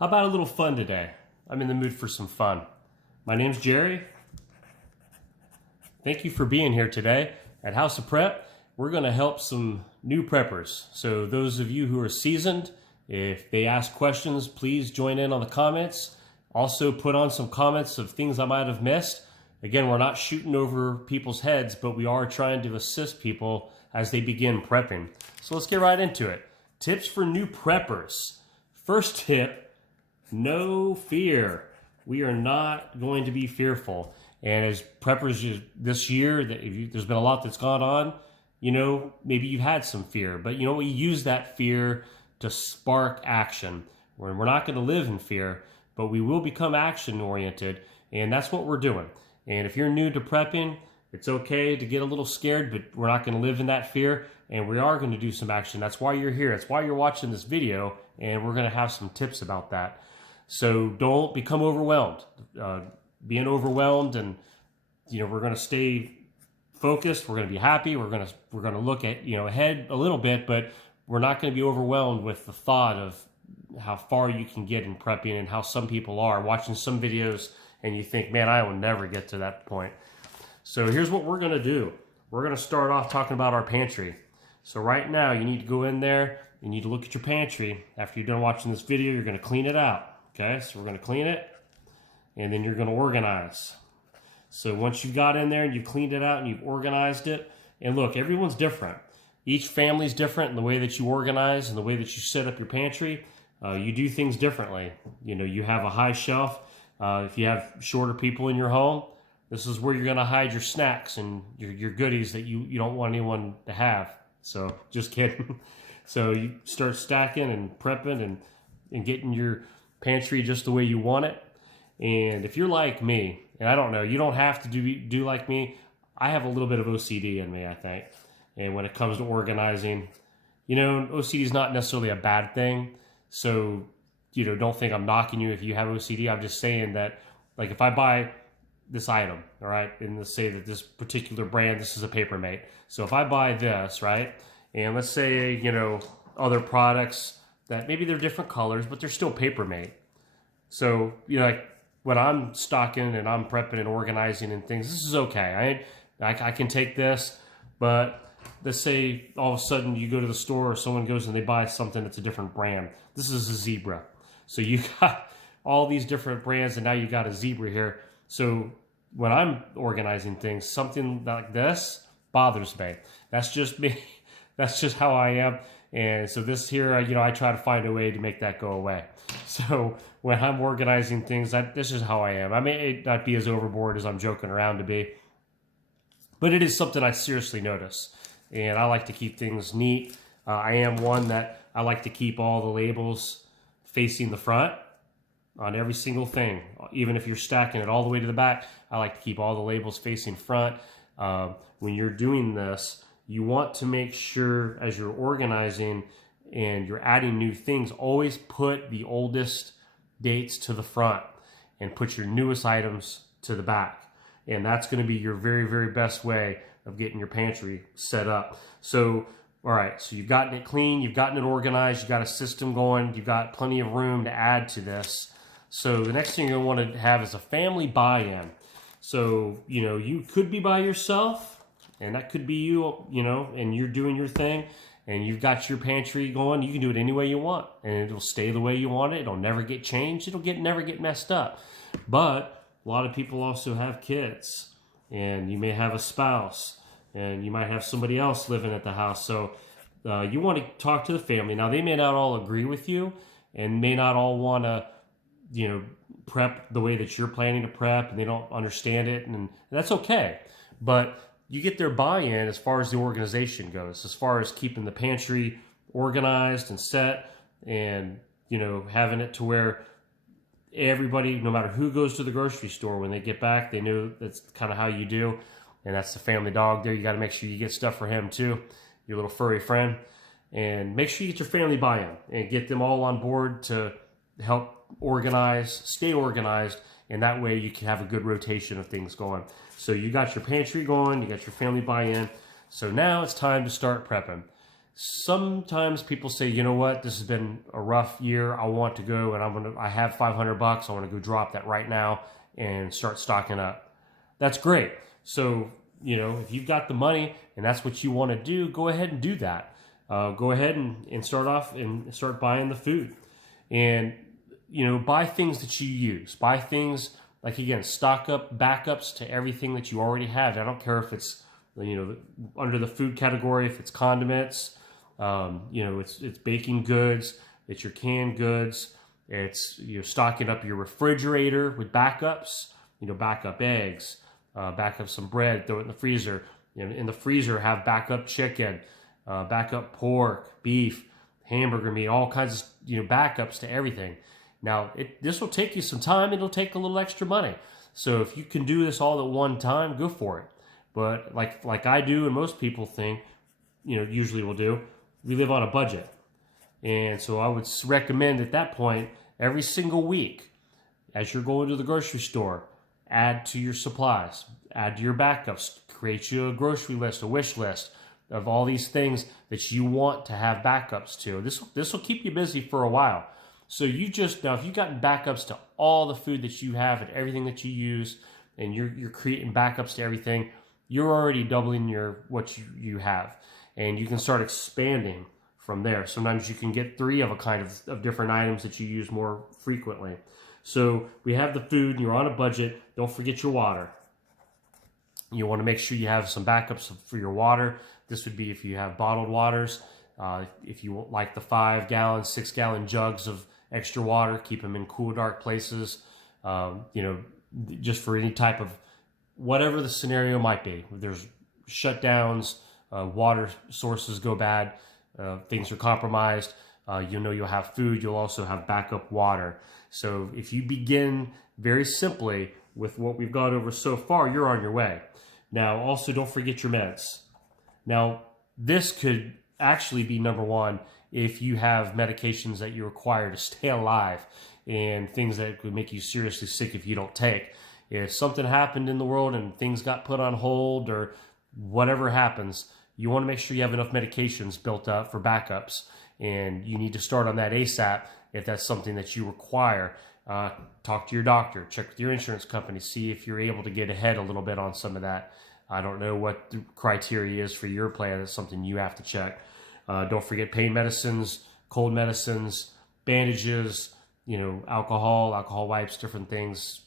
How about a little fun today? I'm in the mood for some fun. My name's Jerry. Thank you for being here today at House of Prep. We're going to help some new preppers. So those of you who are seasoned, if they ask questions, please join in on the comments. Also put on some comments of things I might have missed. Again, we're not shooting over people's heads, but we are trying to assist people as they begin prepping. So let's get right into it. Tips for new preppers. First tip, no fear. We are not going to be fearful. And as preppers this year, there's been a lot that's gone on. You know, maybe you've had some fear, but you know, we use that fear to spark action. We're not going to live in fear, but we will become action oriented. And that's what we're doing. And if you're new to prepping, it's okay to get a little scared, but we're not going to live in that fear. And we are going to do some action. That's why you're here. That's why you're watching this video. And we're going to have some tips about that. So don't become overwhelmed. Being overwhelmed, and we're going to stay focused. We're going to be happy. We're going to look at ahead a little bit, but we're not going to be overwhelmed with the thought of how far you can get in prepping and how some people are watching some videos, and you think, man, I will never get to that point. So here's what we're going to do. We're going to start off talking about our pantry. So right now, you need to go in there. You need to look at your pantry. After you're done watching this video, you're going to clean it out. Okay, so we're going to clean it, and then you're going to organize. So once you've got in there and you've cleaned it out and you've organized it, and look, everyone's different. Each family's different in the way that you organize and the way that you set up your pantry. You do things differently. You have a high shelf. If you have shorter people in your home, this is where you're going to hide your snacks and your goodies that you don't want anyone to have. So just kidding. So you start stacking and prepping and getting your pantry just the way you want it. And if you're like me, and I don't know, you don't have to do like me. I have a little bit of OCD in me, I think. And when it comes to organizing, OCD is not necessarily a bad thing. So, don't think I'm knocking you if you have OCD. I'm just saying that, like, if I buy this item, all right, and let's say that this particular brand, this is a Papermate. So if I buy this, right, and let's say, other products that maybe they're different colors, but they're still Papermate. So, like when I'm stocking and I'm prepping and organizing and things, this is okay. I can take this, but let's say all of a sudden you go to the store or someone goes and they buy something that's a different brand. This is a zebra. So you got all these different brands and now you got a zebra here. So when I'm organizing things, something like this bothers me. That's just me. That's just how I am. And so this here, I try to find a way to make that go away. So when I'm organizing things, this is how I am. I may not be as overboard as I'm joking around to be, but it is something I seriously notice. And I like to keep things neat. I am one that I like to keep all the labels facing the front on every single thing. Even if you're stacking it all the way to the back, I like to keep all the labels facing front. When you're doing this, you want to make sure as you're organizing and you're adding new things, always put the oldest dates to the front and put your newest items to the back. And that's going to be your very, very best way of getting your pantry set up. So, all right, so you've gotten it clean, you've gotten it organized, you've got a system going, you've got plenty of room to add to this. So the next thing you're going to want to have is a family buy-in. So, you could be by yourself, and that could be you, and you're doing your thing, and you've got your pantry going. You can do it any way you want, and it'll stay the way you want it. It'll never get changed. It'll never get messed up. But a lot of people also have kids, and you may have a spouse, and you might have somebody else living at the house. So you want to talk to the family. Now, they may not all agree with you, and may not all want to, prep the way that you're planning to prep, and they don't understand it, and that's okay. But you get their buy-in as far as the organization goes, as far as keeping the pantry organized and set, and having it to where everybody, no matter who goes to the grocery store, when they get back, they know that's kind of how you do. And that's the family dog there. You got to make sure you get stuff for him too, your little furry friend. And make sure you get your family buy-in and get them all on board to help organize, stay organized, and that way you can have a good rotation of things going. So you got your pantry going, you got your family buy-in. So now it's time to start prepping. Sometimes people say, you know what, this has been a rough year. I want to go and I have $500. I want to go drop that right now and start stocking up. That's great. So, if you've got the money and that's what you want to do, go ahead and do that. Go ahead and start off and start buying the food. And, buy things that you use. Buy things like, again, stock up backups to everything that you already have. I don't care if it's, under the food category, if it's condiments, it's baking goods, it's your canned goods, it's stocking up your refrigerator with backups, backup eggs, backup some bread, throw it in the freezer. In the freezer, have backup chicken, backup pork, beef, hamburger meat, all kinds of backups to everything. Now, this will take you some time. It'll take a little extra money. So if you can do this all at one time, go for it. But like I do, and most people think, usually will do, we live on a budget. And so I would recommend at that point, every single week, as you're going to the grocery store, add to your supplies, add to your backups, create you a grocery list, a wish list of all these things that you want to have backups to. This will keep you busy for a while. So now, if you've gotten backups to all the food that you have and everything that you use, and you're creating backups to everything, you're already doubling what you have. And you can start expanding from there. Sometimes you can get 3 of a kind of different items that you use more frequently. So we have the food, and you're on a budget. Don't forget your water. You want to make sure you have some backups for your water. This would be if you have bottled waters. If you like the 5-gallon, 6-gallon jugs of extra water, keep them in cool, dark places. Just for any type of, whatever the scenario might be. There's shutdowns, water sources go bad, things are compromised. You'll have food. You'll also have backup water. So if you begin very simply with what we've gone over so far, you're on your way. Now, also don't forget your meds. Now, this could actually be number one if you have medications that you require to stay alive and things that could make you seriously sick if you don't take. If something happened in the world and things got put on hold or whatever happens, you want to make sure you have enough medications built up for backups, and you need to start on that ASAP if that's something that you require. Talk to your doctor, check with your insurance company, see if you're able to get ahead a little bit on some of that. I don't know what the criteria is for your plan. That's something you have to check. Don't forget pain medicines, cold medicines, bandages, alcohol wipes, different things,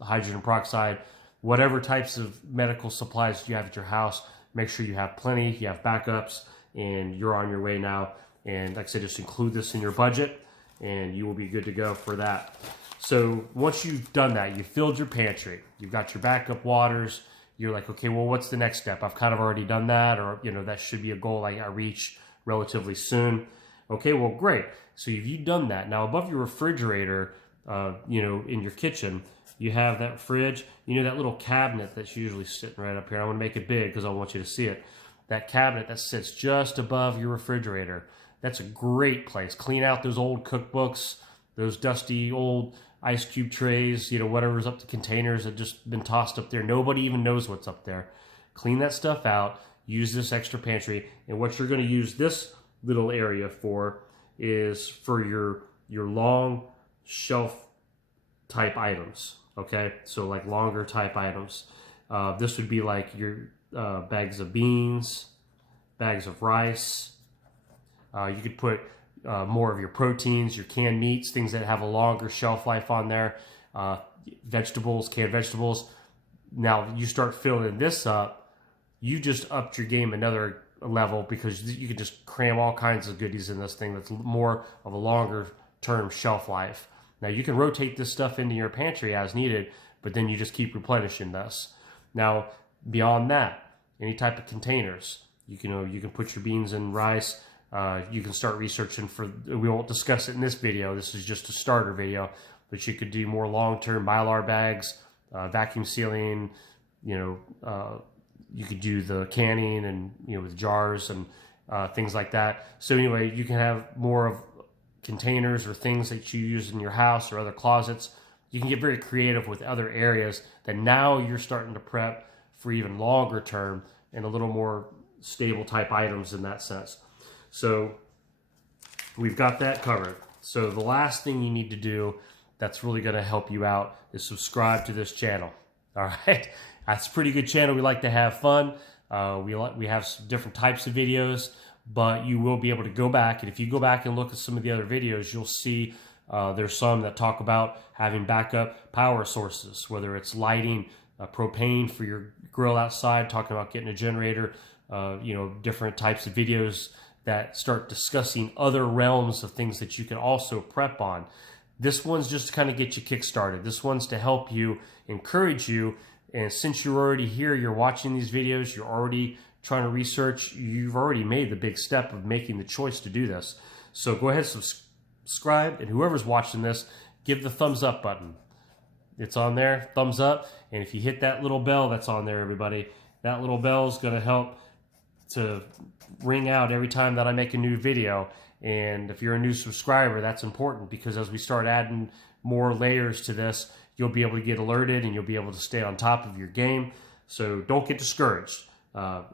hydrogen peroxide, whatever types of medical supplies you have at your house. Make sure you have plenty, you have backups, and you're on your way now. And like I said, just include this in your budget, and you will be good to go for that. So once you've done that, you've filled your pantry, you've got your backup waters, you're like, okay, well, what's the next step? I've kind of already done that, or, that should be a goal I reach relatively soon. Okay, well, great. So you've done that. Now, above your refrigerator, in your kitchen, you have that fridge, that little cabinet that's usually sitting right up here. I want to make it big because I want you to see it. That cabinet that sits just above your refrigerator, that's a great place. Clean out those old cookbooks, those dusty old ice cube trays, whatever's up to containers that just been tossed up there. Nobody even knows what's up there. Clean that stuff out. Use this extra pantry. And what you're going to use this little area for is for your long shelf type items. Okay, so like longer type items. This would be like your bags of beans, bags of rice. You could put more of your proteins, your canned meats, things that have a longer shelf life on there. Vegetables, canned vegetables. Now you start filling this up, you just upped your game another level because you can just cram all kinds of goodies in this thing that's more of a longer term shelf life. Now you can rotate this stuff into your pantry as needed, but then you just keep replenishing this. Now beyond that, any type of containers, you can put your beans and rice. You can start researching for, we won't discuss it in this video, this is just a starter video, but you could do more long-term Mylar bags, vacuum sealing, you could do the canning and, with jars and things like that. So anyway, you can have more of containers or things that you use in your house or other closets. You can get very creative with other areas that now you're starting to prep for even longer term and a little more stable type items in that sense. So we've got that covered. So the last thing you need to do that's really going to help you out is subscribe to this channel. All right, that's a pretty good channel. We like to have fun. We have some different types of videos, but you will be able to go back, and if you go back and look at some of the other videos, you'll see there's some that talk about having backup power sources, whether it's lighting propane for your grill outside, talking about getting a generator, different types of videos that start discussing other realms of things that you can also prep on. This one's just to kind of get you kick-started. This one's to help you, encourage you, and since you're already here, you're watching these videos, you're already trying to research, you've already made the big step of making the choice to do this. So go ahead and subscribe, and whoever's watching this, give the thumbs up button. It's on there, thumbs up, and if you hit that little bell that's on there, everybody, that little bell is going to help to ring out every time that I make a new video. And if you're a new subscriber, that's important, because as we start adding more layers to this, you'll be able to get alerted and you'll be able to stay on top of your game. So don't get discouraged.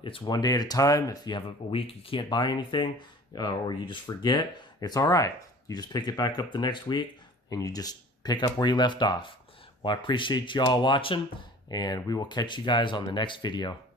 It's one day at a time. If you have a week you can't buy anything or you just forget, it's all right. You just pick it back up the next week and you just pick up where you left off. Well, I appreciate you all watching, and we will catch you guys on the next video.